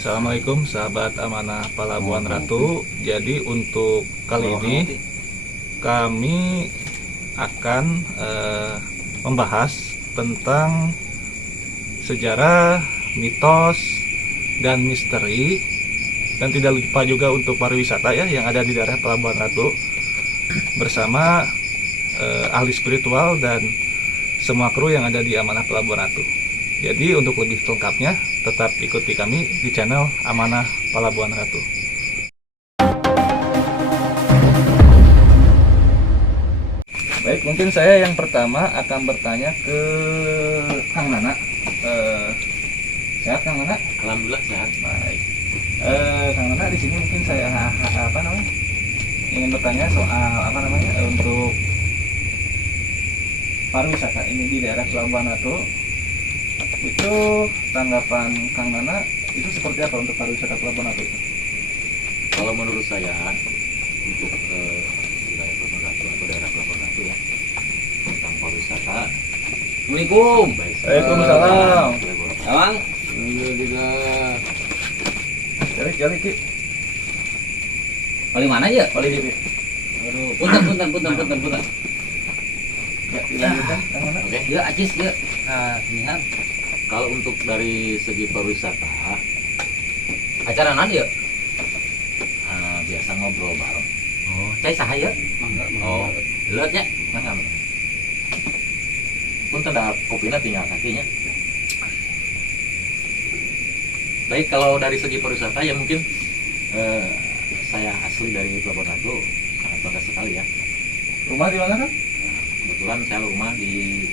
Assalamualaikum sahabat Amanah Pelabuhan Ratu. Jadi untuk kali ini kami akan membahas tentang sejarah, mitos, dan misteri. Dan tidak lupa juga untuk pariwisata ya yang ada di daerah Pelabuhan Ratu bersama ahli spiritual dan semua kru yang ada di Amanah Pelabuhan Ratu. Jadi untuk lebih lengkapnya tetap ikuti kami di channel Amanah Pelabuhan Ratu. Baik, mungkin saya yang pertama akan bertanya ke Kang Nana. Sehat Kang Nana? Alhamdulillah sehat. Baik. Kang Nana, di sini mungkin saya ingin bertanya soal untuk pariwisata ini di daerah Pelabuhan Ratu. Itu tanggapan Kang Nana itu seperti apa untuk pariwisata Pelabuhan Ratu itu? Kalau menurut saya untuk wilayah Pelabuhan Ratu atau daerah Pelabuhan Ratu ya tentang pariwisata. Assalamualaikum. Waalaikumsalam. Abang. Alhamdulillah. Jari Ki. Paling mana aja? Paling ini. Aduh, punten. Ya, dilanjutkan Kang Nana. Oke. Ya, acis ya. Lihat. Kalau untuk dari segi pariwisata, Acara nanti ya? biasa ngobrol bareng. Oh, cai saha ya? Oh, lihat ya. Nah, pun tanda kopinya tinggal kakinya. Baik, kalau dari segi pariwisata ya mungkin saya asli dari Pelabuhan Ratu, sangat bangga sekali ya. Rumah di mana kan? Kebetulan saya rumah di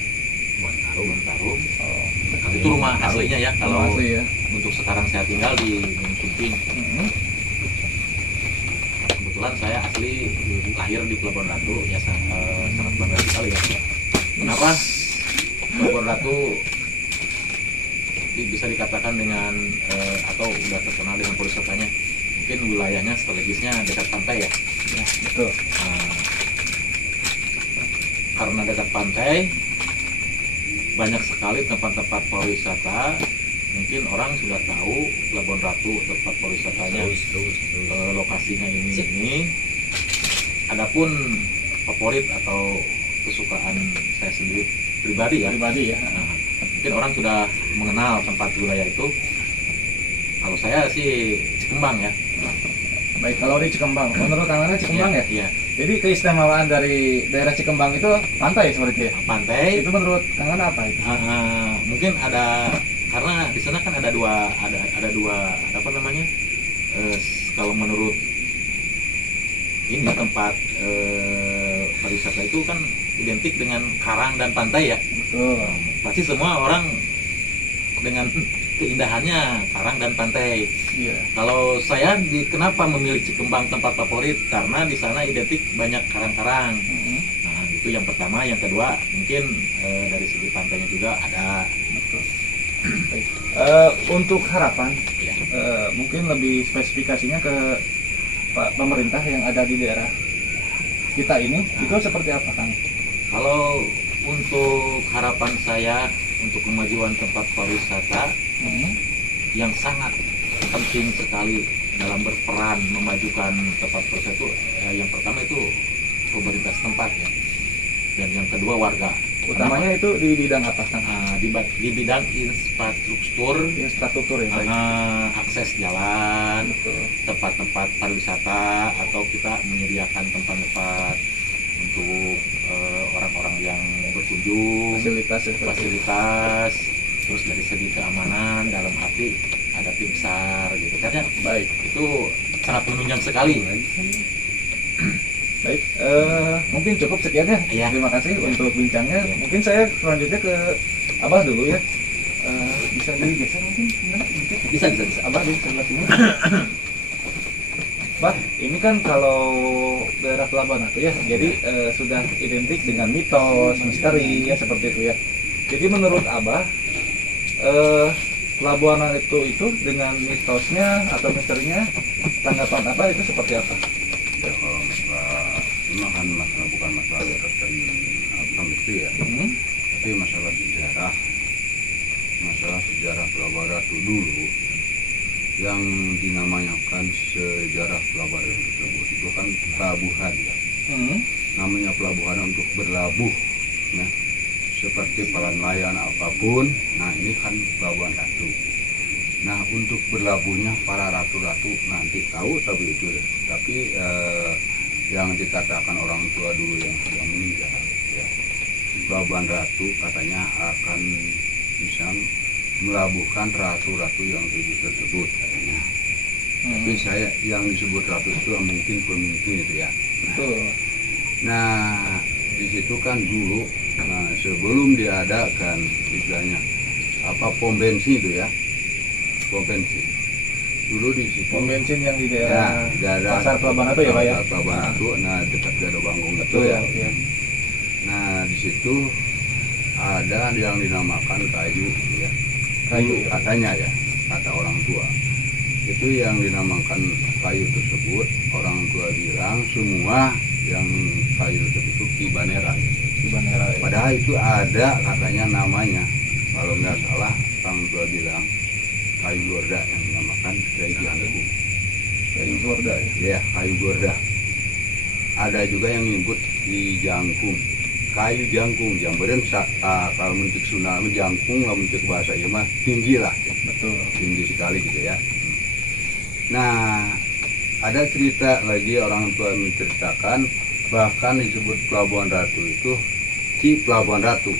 Bontaru. Oh, Itu rumah aslinya ya. Kalau asli ya. untuk sekarang saya tinggal di Tumping. Kebetulan saya asli lahir di Pelabuhan Ratu, ya sangat bangga sekali ya. Kenapa Pelabuhan Ratu bisa dikatakan dengan atau udah terkenal dengan pariwisatanya? Mungkin wilayahnya strategisnya dekat pantai ya. Ya, betul. Karena dekat pantai, banyak sekali tempat-tempat pariwisata. Mungkin orang sudah tahu Pelabuhan Ratu tempat pariwisatanya, lokasinya ini. Adapun favorit atau kesukaan saya sendiri pribadi ya. Mungkin orang sudah mengenal tempat wilayah itu. Kalau saya sih Cikembang ya. Baik, kalau di Cikembang, menurut Kang Nana Cikembang ya? Iya. Jadi keistimewaan dari daerah Cikembang itu pantai seperti itu ya? Pantai. Itu menurut Kang Nana apa itu? Mungkin ada, karena di sana kan ada dua apa namanya, kalau menurut ini tempat pariwisata itu kan identik dengan karang dan pantai ya. Betul. Pasti semua orang dengan keindahannya karang dan pantai. Iya. Kalau saya kenapa memilih Cikembang tempat favorit, karena di sana identik banyak karang-karang. Nah, itu yang pertama. Yang kedua mungkin dari segi pantainya juga ada. Betul. Baik. Untuk harapan, Ya. mungkin lebih spesifikasinya ke Pak pemerintah yang ada di daerah kita ini, itu seperti apa Kang? Kalau untuk harapan saya untuk kemajuan tempat pariwisata yang sangat penting sekali dalam berperan memajukan tempat pariwisata itu, yang pertama itu pemerintah setempat ya, dan yang kedua warga. Utamanya itu di bidang apa Kang? Di bidang infrastruktur Ya, baik. akses jalan, Betul. tempat-tempat pariwisata, atau kita menyediakan tempat-tempat untuk orang-orang yang berkunjung, Fasilitas ya, fasilitas, terus dari segi keamanan dalam arti ada tim SAR gitu kan ya. Baik. Itu sangat menunjang sekali. Baik, mungkin cukup sekian ya. Iya. Terima kasih untuk bincangnya. Iya. Mungkin saya selanjutnya ke Abah dulu ya. Bisa digeser mungkin? Bisa. Abah di sebelah sini. Bah, ini kan kalau daerah Pelabuhan Ratu ya, jadi sudah identik dengan mitos, misteri ya seperti itu ya. Jadi menurut Abah, Pelabuhan Ratu itu dengan mitosnya atau misterinya, tanggapan Abah itu seperti apa? Ya, kalau masalah memang kan bukan masalah dekat dan apa mesti ya, tapi masalah sejarah Pelabuhan Ratu dulu yang dinamakan sejarah pelabuhan tersebut itu kan pelabuhan ya. Namanya pelabuhan untuk berlabuh ya. Seperti para nelayan apapun. Nah ini kan pelabuhan ratu. Nah untuk berlabuhnya para ratu-ratu nanti tahu tapi itu ya. Tapi yang dikatakan orang tua dulu yang sudah meninggal ya, pelabuhan ratu katanya akan bisa melabuhkan ratu-ratu yang 7 tersebut katanya. Tapi saya yang disebut ratu itu mungkin pemimpin itu ya. Nah di situ kan dulu, nah sebelum diadakan istilahnya apa pom bensin itu ya, pom bensin dulu di situ. Pom bensin yang di daerah pasar Pelabuhan Ratu ya Pak ya. Pelabuhan Ratu, nah dekat Gado Bangkong itu Betul, ya. ya. Nah di situ ada yang dinamakan kayu ya. Kayu ya. Katanya ya, kata orang tua itu yang dinamakan kayu tersebut, orang tua bilang semua yang kayu tersebut itu kibanera. Kibanera ya. Padahal itu ada katanya namanya, kalau nggak salah orang tua bilang kayu gorda yang dinamakan kayu jangkung. Kayu gorda ya. Ya, kayu gorda. Ada juga yang menyebut di jangkung, kayu jangkung, yang berensak. Kalau mencik tsunami jangkung, kalau mencik bahasa ya mah tinggi lah, Betul. tinggi sekali gitu ya. Nah, ada cerita lagi orang tua menceritakan bahkan disebut Pelabuhan Ratu itu Ci Pelabuhan Ratu.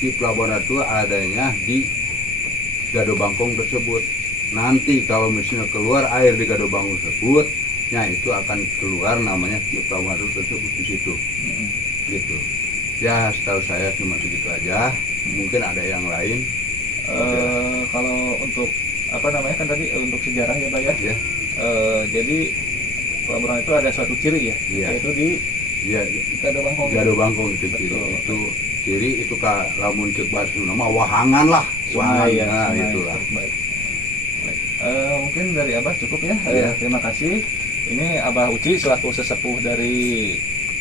Ci Pelabuhan Ratu adanya di Gado Bangkong tersebut. Nanti kalau misalnya keluar air di Gado Bangkong tersebut, ya itu akan keluar namanya Ci Pelabuhan Ratu tersebut di situ. Gitu. Ya, setahu saya cuma segitu aja. Mungkin ada yang lain. Kalau untuk apa namanya kan tadi untuk sejarah ya Pak ya. Ya. Jadi pelabuhan itu ada suatu ciri ya, Iya. yaitu di Ya, Gado Bangkong. Gado Bangkong itu ciri. Betul. Itu ciri itu lamun cek bahasa nama wahangan lah. Sungai ya, Nah, sungai. itulah. Baik. Baik. Mungkin dari Abah cukup ya. Iya. Terima kasih. Ini Abah Uci selaku sesepuh dari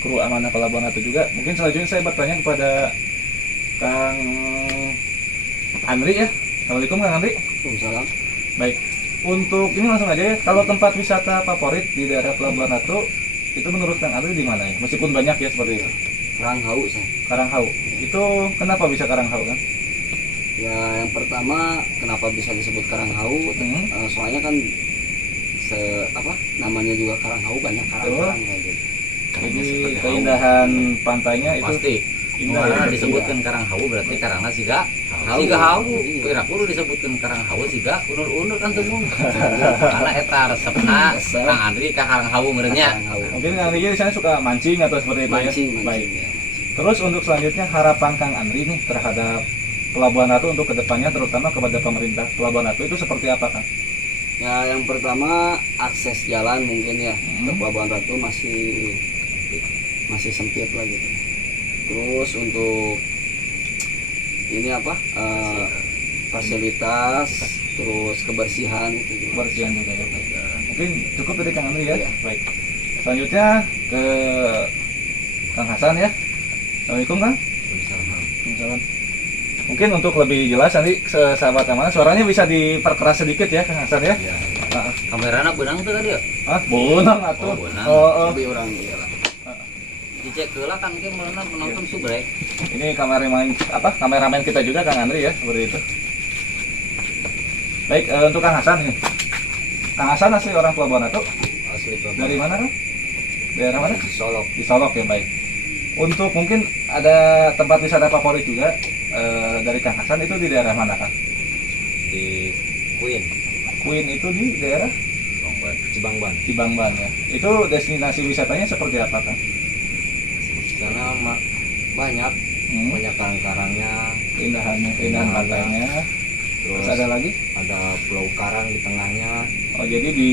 kru Amanah Pelabuhan Ratu juga. Mungkin selanjutnya saya bertanya kepada Kang Andri ya. Assalamualaikum Kang Andri. Waalaikumsalam. Baik. Untuk ini langsung aja ya. Kalau tempat wisata favorit di daerah Pelabuhan Ratu itu menurut Kang Andri di mana ya? Meskipun banyak ya seperti itu. Karanghau saya. Karanghau. Itu kenapa bisa Karanghau kan? Ya yang pertama kenapa bisa disebut Karanghau? Soalnya kan namanya juga Karanghau, banyak karang-karang kayak gitu. Jadi keindahan pantainya itu Pasti. indah. Karena ya. disebutkan Karanghau berarti karangna siga Hau. siga hau. Kira kudu disebutkan Karanghau siga unur-unur kan tembung. Karena eta resepna Kang Andri ka Karanghau meureunnya. Karanghau. Mungkin Kang Andri di sana suka mancing atau seperti itu Mancing, ya. mancing. Baik. Ya. Terus untuk selanjutnya harapan Kang Andri nih terhadap Pelabuhan Ratu untuk kedepannya terutama kepada pemerintah Pelabuhan Ratu itu seperti apa Kang? Ya yang pertama akses jalan mungkin ya ke Pelabuhan Ratu masih sempit lah gitu. Terus untuk ini fasilitas, terus kebersihan itu juga. Kebersihan juga ya. Mungkin cukup dari Kang Andri ya. Iya. Baik. Selanjutnya ke Kang Hasan ya. Assalamualaikum Kang. Waalaikumsalam. Mungkin untuk lebih jelas nanti sahabat Amanah suaranya bisa diperkeras sedikit ya Kang Hasan ya. Ya. Heeh. Kamerana beunang teh tadi ya. Ah, beunang atuh. Oh, beunang. Lebih orang iyalah. Dicek heula kan ke meunang penonton subrek. Ini kameramen kita juga Kang Andri ya, seperti itu. Baik, untuk Kang Hasan ini. Kang Hasan asli orang Pelabuhan Ratu. Asli Dari mana Kang? Daerah mana? Di Solok. Di Solok ya, baik. Untuk mungkin ada tempat wisata favorit juga dari Kang Hasan itu di daerah mana Kang? Di Queen. Queen itu di daerah Cibangban. Cibangban ya. Itu destinasi wisatanya seperti apa Kang? Sana banyak karang-karangnya, Keindahan pantainya. Terus ada lagi? ada pulau karang di tengahnya. Oh jadi di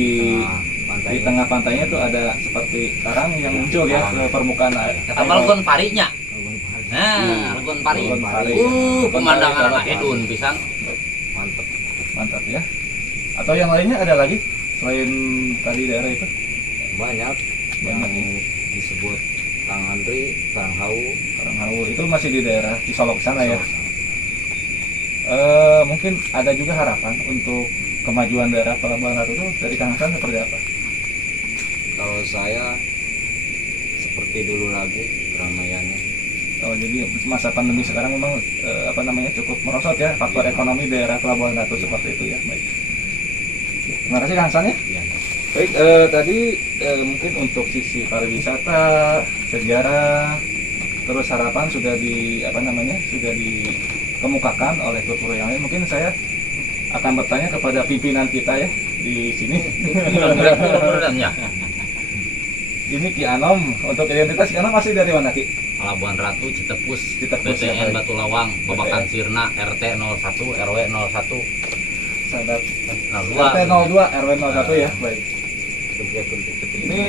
Pantainya. tengah pantainya itu ada seperti karang yang muncul ya ke permukaan air. Kata Legon Parinya. Nah, Legon Pari. Legon Pari. Pemandangan Legon mah Pari. edun pisan. Mantap. Mantap ya. Atau yang lainnya ada lagi selain tadi daerah itu? Banyak Banyak ya. disebut Kang Andri, Karanghau. Karanghau itu masih di daerah Cisolok sana ya. Mungkin ada juga harapan untuk kemajuan daerah Pelabuhan Ratu itu dari Kang Hasan seperti apa? Kalau saya seperti dulu lagi keramaiannya. Oh, jadi masa pandemi sekarang memang cukup merosot ya faktor ekonomi daerah Pelabuhan Ratu seperti itu ya. Baik. Terima kasih Kang Hasan ya. Iya. Baik, tadi mungkin untuk sisi pariwisata, sejarah, terus harapan sudah sudah dikemukakan oleh guru yang lain. Mungkin saya akan bertanya kepada pimpinan kita ya di sini. Ini Ki Anom, untuk identitas Ki Anom masih dari mana Ki? Pelabuhan Ratu, Citepus, Citepus, BTN ya, Batu Lawang, Babakan BTN. Sirna, RT 01, RW 01, Sahabat Nah, RT 02, RW 01 ya, baik. Ini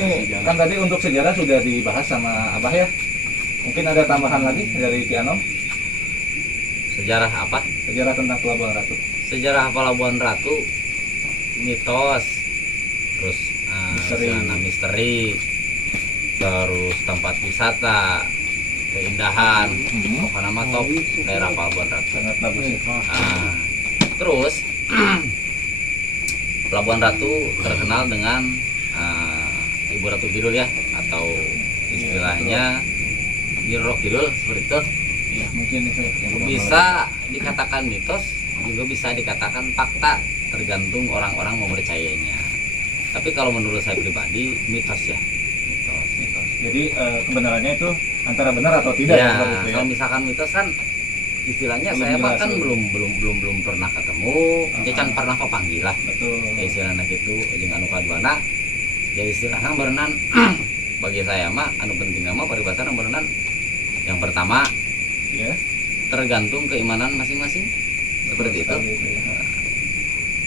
kan tadi untuk sejarah sudah dibahas sama Abah ya. Mungkin ada tambahan lagi dari Ki Anom, Sejarah apa? sejarah tentang Pelabuhan Ratu. Sejarah Pelabuhan Ratu, mitos, terus Misteri. misteri, terus tempat wisata, keindahan, pokoknya mah top daerah Pelabuhan Ratu. Sangat bagus ya. Terus Pelabuhan Ratu terkenal dengan Ibu Ratu Kidul ya, atau istilahnya Nyiro Kidul seperti itu. Ya, mungkin itu yang Bisa dikatakan mitos, juga bisa dikatakan fakta, tergantung orang-orang mau percayanya. Tapi kalau menurut saya pribadi mitos ya, mitos. mitos. Jadi kebenarannya itu antara benar atau tidak Ya, seperti itu ya. kalau misalkan mitos kan istilahnya Belum saya jelas, bahkan belum pernah ketemu, dia can pernah kepanggil lah. Betul. Ya, istilahnya gitu, jeung anu kaduana. Jadi istilahnya berenang bagi saya mah anu penting mah paribasana berenang. Yang pertama Ya. tergantung keimanan masing-masing. Seperti itu. Sekali ya.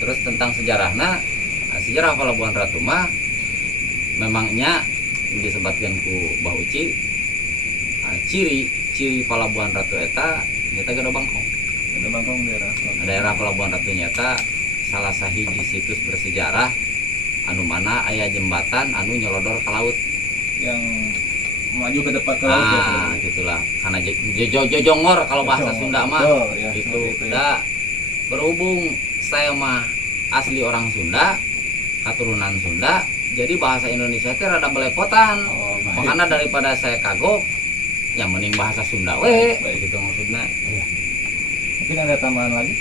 Terus tentang sejarahnya, sejarah Pelabuhan Ratu mah memangnya disebutkan ku Mbah Uci, ciri Pelabuhan Ratu eta nyata Gado Bangkong. Ada Bangkong daerah. Daerah Pelabuhan Ratu nyata salah sahiji situs bersejarah anu mana aya jembatan anu nyelodor ke laut. Yang maju ke depan ke laut ya. Gitulah. Karena jojongor kalau bahasa Jojongor. Sunda mah. Betul, ya, Gitu. seperti itu ya. Da, berhubung saya mah asli orang Sunda, keturunan Sunda, jadi bahasa Indonesia itu rada belepotan. Oh, baik. Makanya daripada saya kagok, yang mending bahasa Sunda we, Baik. gitu maksudnya. Mungkin ada tambahan lagi?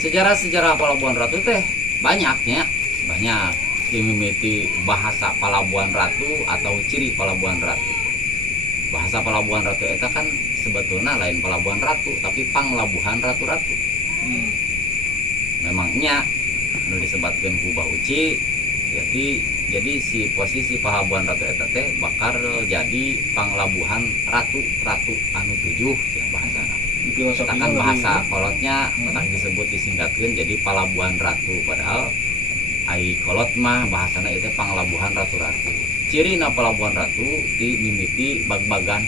Sejarah Pelabuhan Ratu teh banyaknya, banyak dimimiti bahasa Pelabuhan Ratu atau ciri Pelabuhan Ratu. Bahasa Pelabuhan Ratu eta kan sebetulnya lain Pelabuhan Ratu, tapi panglabuhan ratu-ratu. Memangnya anu disebutkeun ku Mbah Uci, jadi si posisi Pelabuhan Ratu eta teh bakal jadi panglabuhan ratu-ratu anu 7 ya bahasana. Di filosofinya Katakan lebih- bahasa kolotnya tak disebut disingkatkeun jadi Pelabuhan Ratu, padahal ai kolot mah bahasana itu panglabuhan ratu-ratu. Cirina Pelabuhan Ratu dimimiti bag-bagan.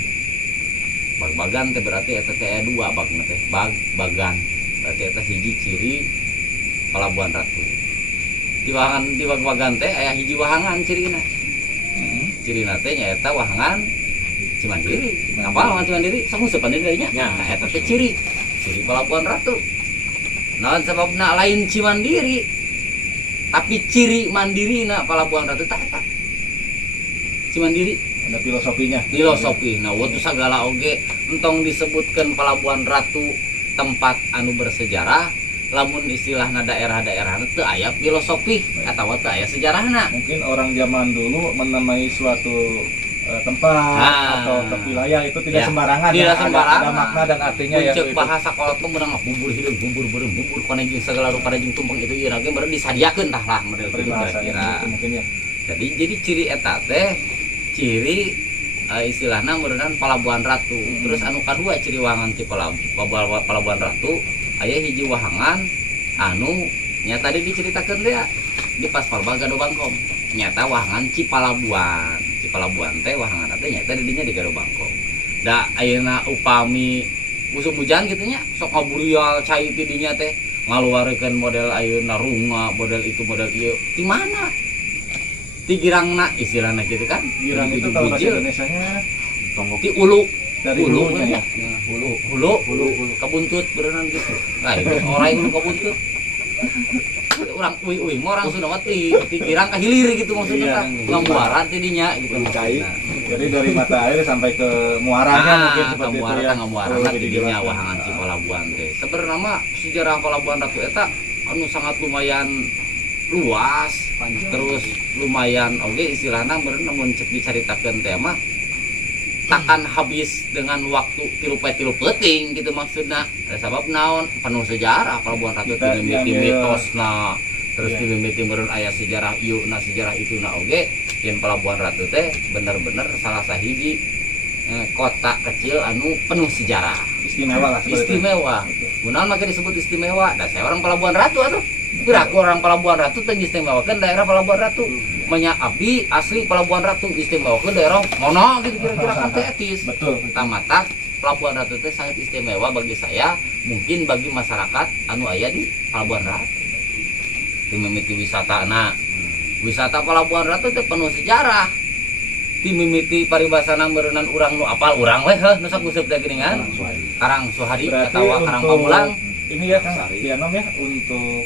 Bag-bagan teh berarti eta teh aya 2 bagna teh, bag-bagan. Berarti eta hiji ciri Pelabuhan Ratu. Di bag-bagan teh aya hiji wahangan cirina. Cirina teh nyaeta wahangan Cimandiri. Apa wahangan Cimandiri? Sok nguseupan deui nya. Nah, eta teh ciri Pelabuhan Ratu. Naon sababna lain Cimandiri, tapi ciri mandirina Pelabuhan Ratu teh eta. Cimandiri ada filosofinya. filosofi. Nah, waktu sagala oge entong disebutkan Pelabuhan Ratu tempat anu bersejarah, lamun istilahna daerah-daerah teu aya filosofi atau teu aya sejarahna. Mungkin orang zaman dulu menamai suatu tempat atau wilayah itu tidak Ya, sembarangan. tidak ya. sembarangan. Ada makna dan artinya ya. Cek bahasa kolot mah beurang bubur hideung, bubur beureum, bubur koneng segala rupa jeung tumpeng itu ieu ge beurang disadiakeun tah lah model kitu kira-kira. Mungkin ya. Jadi ciri eta teh ciri istilahna meureunan Pelabuhan Ratu. Terus anu kadua ciri wahangan ti Pelabuhan Ratu aya hiji wahangan anu nya tadi diceritakeun teh di Paspalba Gado Bangkong. Nyata wahangan Cipalabuan. Cipalabuan teh wahangan teh nyata di dinya di Gado Bangkong. Da ayeuna upami musim hujan gitu nya sok ngaburial cai ti dinya teh ngaluarkeun model ayeuna runga, model itu model ieu. Di mana? Ti girangna istilahna gitu kan. Girang itu Tujuh kalau bahasa bujil. Indonesianya Ti ulu dari hulu hulunya ya. hulu kebuntut berenang gitu. Nah, itu orang hulu kebuntut. orang uih orang Sunda mah ti girang ka hilir gitu maksudnya ngamuaran tidinya gitu. Nah, Jadi dari mata air sampai ke muaranya mungkin seperti itu ya. Ngamuaran tidinya wahangan si pelabuhan teh. Sebenarnya mah sejarah pelabuhan Ratu eta anu sangat lumayan luas, terus lumayan oke istilahna meureun namun cek dicaritakeun teh mah takkan habis dengan waktu tilu peting gitu maksudnya. Sabab naon penuh sejarah pelabuhan Ratu teh mimiti mitosna terus mimiti meureun aya sejarah ieu na sejarah itu na oge yen pelabuhan Ratu teh bener-bener salah sahiji kota kecil anu penuh sejarah Istimewa lah. istimewa. Gunaon make disebut istimewa? Da saya orang pelabuhan Ratu atuh. Piraku orang pelabuhan Ratu teh istimewakeun daerah pelabuhan Ratu. Manya abdi asli pelabuhan Ratu istimewakeun daerah mana gitu kira-kira kan teh etis. Betul. Tamata pelabuhan Ratu teh sangat istimewa bagi saya, mungkin bagi masyarakat anu aya di pelabuhan Ratu. Di mimiti wisata wisata pelabuhan Ratu teh penuh sejarah. Di mimiti paribasana meureunnan urang nu apal urang we heuh nu sakuseup teh geuningan. Karang Suhadi Berarti atawa Karang untuk Pamulang. ini ya Kang Tianom ya untuk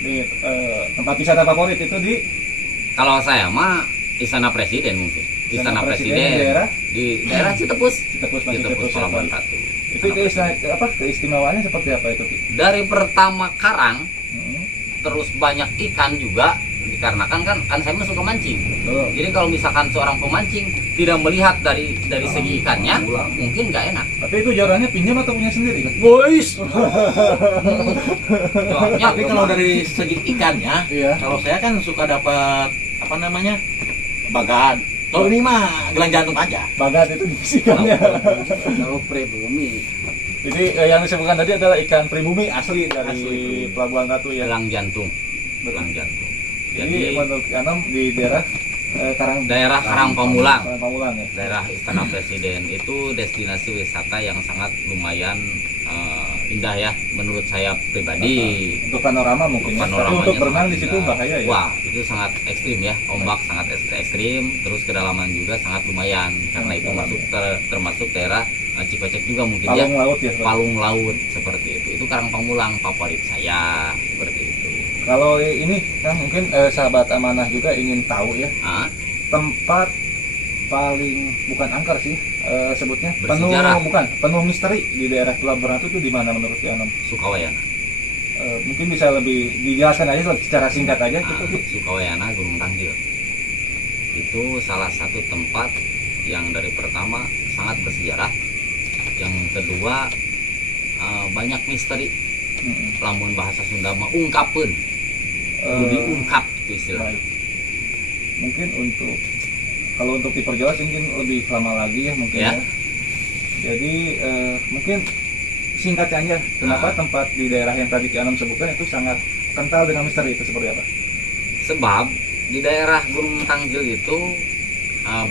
di tempat wisata favorit itu di Kalau saya mah Istana Presiden mungkin. Istana Presiden di daerah Citepus. Citepus Pelabuhan Ratu. Itu keistimewaannya seperti apa itu? Dari pertama karang Hmm. terus banyak ikan juga dikarenakan kan saya mah suka mancing. Betul. Jadi kalau misalkan seorang pemancing tidak melihat dari segi ikannya mungkin nggak enak. Tapi itu jarannya pinjam atau punya sendiri kan? Boys. Tapi kalau dari segi ikannya, Iya. kalau saya kan suka dapat apa namanya bagan. Kalau ini mah gelang jantung aja. Bagat itu dibisikannya. Kalau pribumi Jadi yang disebutkan tadi adalah ikan pribumi asli dari Pelabuhan Ratu ya. Gelang jantung. Jadi menurut Anom di daerah Daerah Karang Pamulang. Karang Pamulang ya. Daerah Istana Presiden itu destinasi wisata yang sangat lumayan indah ya menurut saya pribadi. Untuk panorama mungkin. Ya. Tapi Panoramanya untuk berenang sangat di situ indah. bahaya ya. Wah, itu sangat ekstrim ya. Ombak sangat ekstrim, terus kedalaman juga sangat lumayan. Karena itu termasuk daerah Cikocek juga mungkin Palung ya. laut ya. Palung laut seperti itu. Itu Karang Pamulang favorit saya seperti itu. Kalau ini kan mungkin sahabat amanah juga ingin tahu ya Ah, tempat paling bukan angker sih sebutnya Bersejarah. penuh misteri di daerah Pelabuhan Ratu itu di mana menurut Anom? Sukawayana. Mungkin bisa lebih dijelaskan aja secara singkat aja gitu. Sukawayana Gunung Tanggil. Itu salah satu tempat yang dari pertama sangat bersejarah. Yang kedua banyak misteri. Lamun bahasa Sunda mah ungkapeun. Diungkap itu istilah. Baik. Mungkin kalau untuk diperjelas mungkin lebih lama lagi ya mungkin Ya. ya. Jadi mungkin singkatnya aja kenapa tempat di daerah yang tadi Ki Anom sebutkan itu sangat kental dengan misteri itu seperti apa? Sebab di daerah Gunung Tanggil itu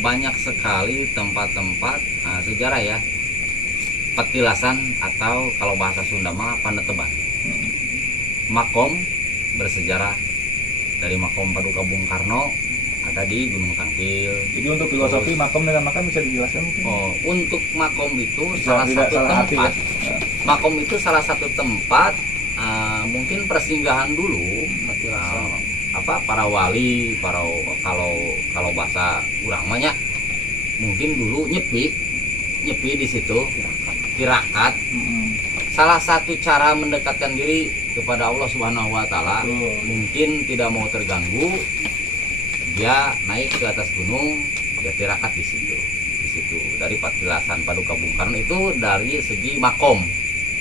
banyak sekali tempat-tempat sejarah ya. Petilasan atau kalau bahasa Sunda mah paneteban. Makom bersejarah dari Makom Paduka Bung Karno ada di Gunung Tanggil. Jadi untuk filosofi makom dengan makam bisa dijelaskan mungkin? Oh, untuk Makom itu Bisa salah tidak satu salah arti tempat. ya. Makom itu salah satu tempat mungkin persinggahan dulu para wali, kalau bahasa urang mah nya mungkin dulu nyepi di situ tirakat. Salah satu cara mendekatkan diri kepada Allah Subhanahu wa taala, mungkin tidak mau terganggu, dia naik ke atas gunung, dia tirakat di situ. Dari Patilasan Paduka Bung Karno itu dari segi makom.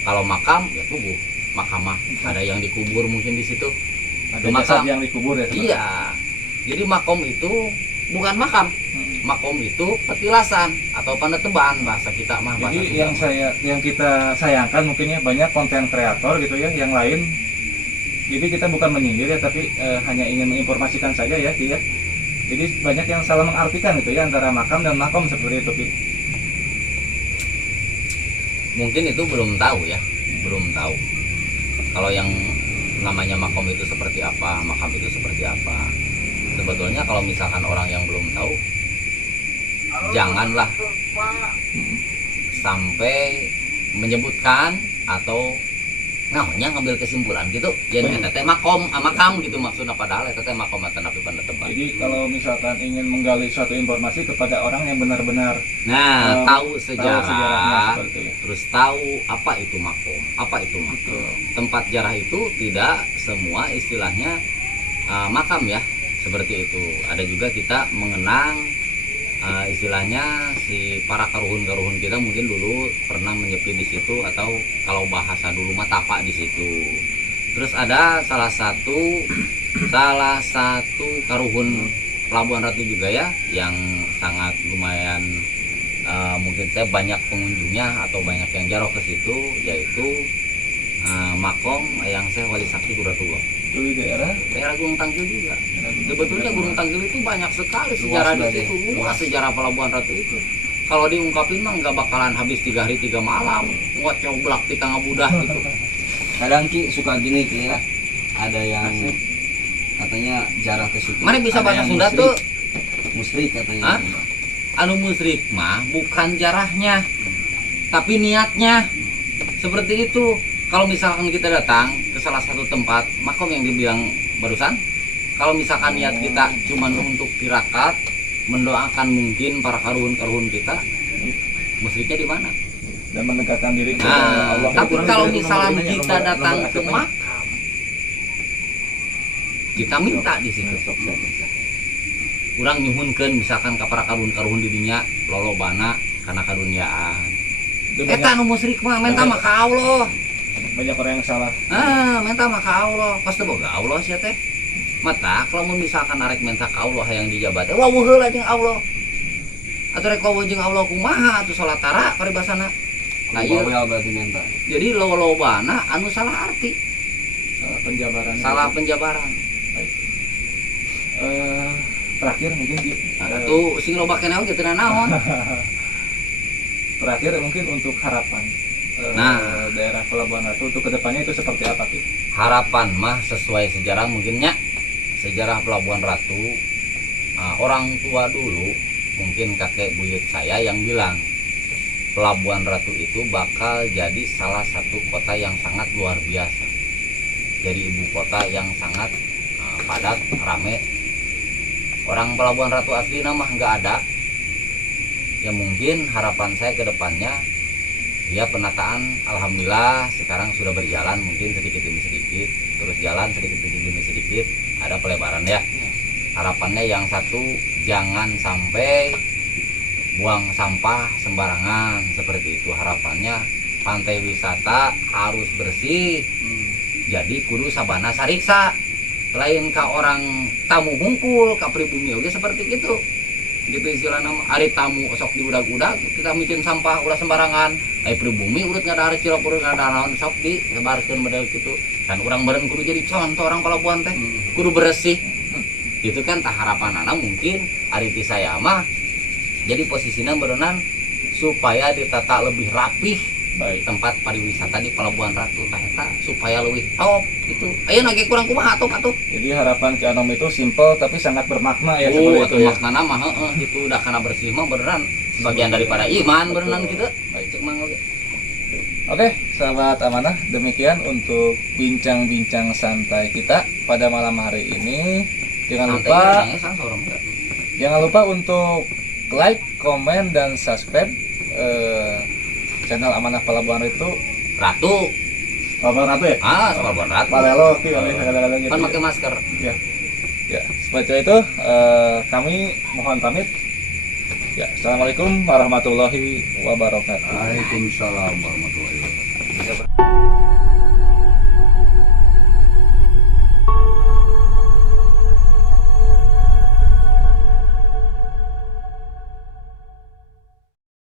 Kalau makam ya tubuh, makamah. Ada yang dikubur mungkin di situ. Ada Makam. jasad yang dikubur ya? Iya. Jadi makom itu bukan makam. Makom itu petilasan atau paneteban bahasa kita mah. Jadi yang kita sayangkan mungkin ya banyak konten kreator gitu ya yang lain. Jadi kita bukan menyindir ya tapi hanya ingin menginformasikan saja ya Ki ya. Jadi banyak yang salah mengartikan gitu ya antara makam dan makom seperti itu Ki. Mungkin itu belum tahu ya, belum tahu. Kalau yang namanya makom itu seperti apa, makam itu seperti apa. Sebetulnya kalau misalkan orang yang belum tahu, janganlah sampai menyebutkan atau namanya ngambil kesimpulan gitu jadi teh makam gitu maksudnya padahal teh makom tapi pada tempat. Jadi kalau misalkan ingin menggali suatu informasi kepada orang yang benar-benar tahu sejarah seperti itu. terus tahu apa itu makom, tempat jarah itu tidak semua istilahnya makam ya seperti itu. Ada juga kita mengenang istilahnya si para karuhun kita mungkin dulu pernah menyepi di situ atau kalau bahasa dulu mah tapak di situ. Terus ada salah satu karuhun Pelabuhan Ratu juga ya yang sangat lumayan mungkin saya banyak pengunjungnya atau banyak yang jarok ke situ, yaitu makom yang saya Wali Sakti Guratullah Itu di daerah Gunung Tangkil juga. Sebetulnya Gunung Tangkil itu banyak sekali sejarah di situ, luas sejarah Pelabuhan Ratu itu. Kalau diungkapin mah nggak bakalan habis 3 hari 3 malam. Buat coblak di tengah budah gitu. Kadang Ki suka gini Ki ya, ada yang katanya jarah ke situ. Mana bisa Ada bahasa yang Sunda musyrik. tuh? Musyrik katanya. Anu musyrik mah bukan jarahnya, tapi niatnya. Seperti itu. Kalau misalkan kita datang ke salah satu tempat makom yang dibilang barusan, kalau misalkan niat kita cuma untuk tirakat, mendoakan mungkin para karuhun kita, musyriknya di mana? dan mendekatkan diri kepada Allah. Tapi kalau misalnya kita datang ke makam, kita minta di situ. Kurang nyuhunkeun misalkan ka para karuhun didinya lolobana kana karunyaan. Eta nu musyrik mah minta mah ka Allah. Banyak orang yang salah. Minta mah ka Allah. Pasti boga Allah sia teh. Mata kalau misalkan arek minta ka Allah yang dijabat, wawuh heula jeung Allah. Atuh rek wawuh jeung Allah kumaha atuh salat tara paribasana. Nah, ieu berarti minta. jadi lolobana anu salah arti, Salah penjabaran. penjabaran. Terakhir mungkin Tuh sing loba keneh oge teu naon. terakhir mungkin untuk harapan daerah Pelabuhan Ratu untuk kedepannya itu seperti apa Ki? Harapan mah sesuai sejarah mungkinnya sejarah Pelabuhan Ratu, orang tua dulu mungkin kakek buyut saya yang bilang Pelabuhan Ratu itu bakal jadi salah satu kota yang sangat luar biasa, jadi ibu kota yang sangat padat rame. Orang Pelabuhan Ratu asli mah nggak ada ya. Mungkin harapan saya ke depannya ya penataan alhamdulillah sekarang sudah berjalan, mungkin sedikit demi sedikit terus jalan sedikit demi sedikit ada pelebaran ya. Harapannya yang satu jangan sampai buang sampah sembarangan seperti itu. Harapannya pantai wisata harus bersih, jadi kudu sabana sariksa, lain ka orang tamu hungkul ka pribumi oge seperti gitu istilah nama. Ari tamu sok diudag-udag kita micin sampah ulah sembarangan, pribumi urut ngadahar cilok urut ngadahar naon sok disebarkeun model gitu kan. Urang beureun kudu jadi contoh orang Pelabuhan teh kudu bersih. Itu kan tah harapanana mungkin ari ti saya mah jadi posisinya berenang supaya ditata lebih rapih. Baik. Tempat pariwisata di Pelabuhan Ratu tah eta supaya leuwih top gitu. Ayeuna ge kurang kumaha atuh. Jadi harapan Ki Anom itu simple tapi sangat bermakna ya seperti itu ya. Maknana mah itu udah kana bersih mah beneran sebagian daripada iman beneran gitu. Baik cek mangga. Oke, sahabat amanah, demikian untuk bincang-bincang santai kita pada malam hari ini. Jangan lupa untuk like, komen, dan subscribe channel Amanah Pelabuhan Ratu. Pelabuhan Ratu ya? Pelabuhan Ratu. Palelo, kadang-kadang gitu. Kan pakai masker. Ya, seperti itu kami mohon pamit. Ya, assalamualaikum warahmatullahi wabarakatuh. Waalaikumsalam warahmatullahi wabarakatuh.